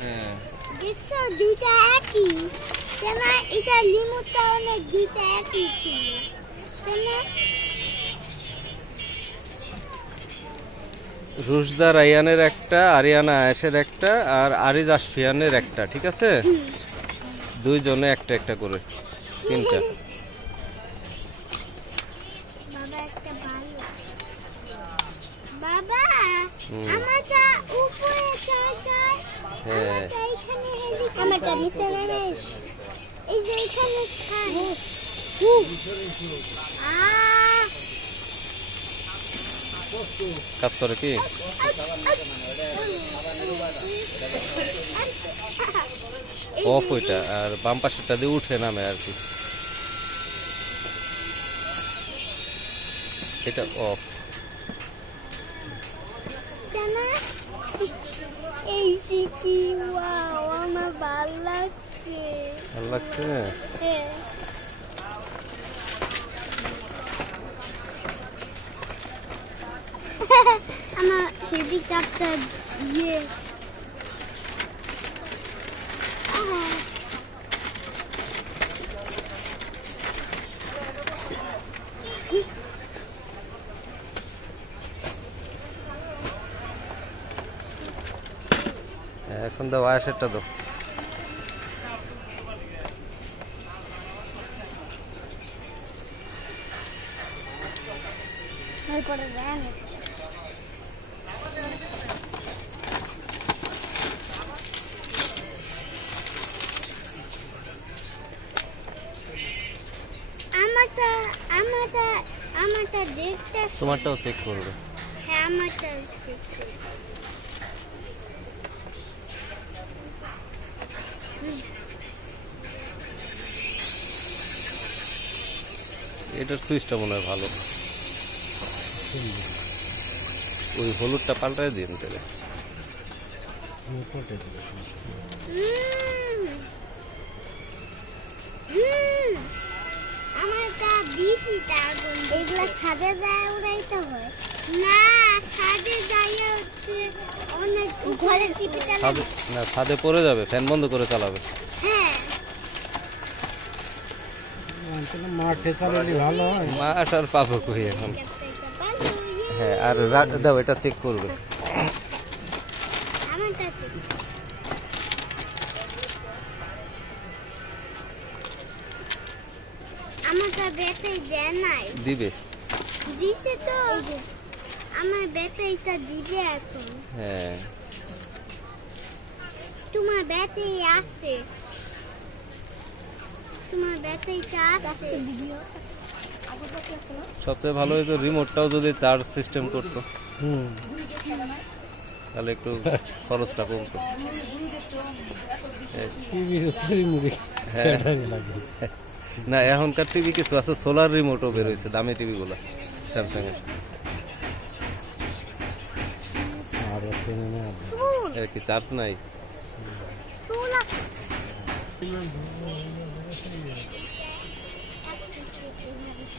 হ্যাঁ দেখছো দুইটা একই কেনা এটা লিমুটা অনেক দুইটা একই ছিল কেনা রুশদা রায়ানের একটা, আরিয়ানা আয়েশের একটা, আর আরিজ আশফিয়ানের একটা, ঠিক আছে? দুইজনে একটা একটা করে, তিনটা। বাবা একটা ভালো বাবা আমারটা উপরে চাই হ্যাঁ এখানে আমারটা নিচে নামে এই যে এখানে খান কাজ করে কি? অফ ওইটা, আর বাম পাশেরটা দিয়ে উঠে নামে আর কি, এটা অফ। এই শিকি ওয়াও আমার ভালো লাগছে। ভালো লাগছে? হ্যাঁ আমার হেলিকপ্টার ইয়ে এখন দাও আয়েশেরটা দাও। তারপরে যান আমারটা দেখতে তোমারটাও চেক করবে। হ্যাঁ আমারটা চেক করবে। এটার সুইচটা মনে হয় ভালো, ওই হলুদটা পাল্টায় দিন তাহলে। আমারটা বিশিটা আগুন এগুলা ছাদে যায় উড়াইতে হয় না, ছাদে যাইয়া হচ্ছে অনেক ঘরের টিভি চালাবে না, ছাদে পড়ে যাবে, ফ্যান বন্ধ করে চালাবে। হ্যাঁ মাঠে চালালে ভালো হয়। মাঠ আর পাবো কই এখন। হ্যাঁ আর দাও, এটা চেক করবে। আমারটা আমারটা ব্যাটারি দেয় নাই, দিবে দিছে তো আমার ব্যাটারিটা দিবে এখন। হ্যাঁ তোমার ব্যাটারি আছে, তোমার ব্যাটারিটা আছে। সবচেয়ে ভালো হতো রিমোটটাও যদি চার্জ সিস্টেম করতো, তাহলে একটু খরচটা কমতো। না এখনকার টিভি কিছু আছে সোলার রিমোটও বেরোইছে, দামি টিভি গুলা স্যামসাং এর। কি চার্জ নাই?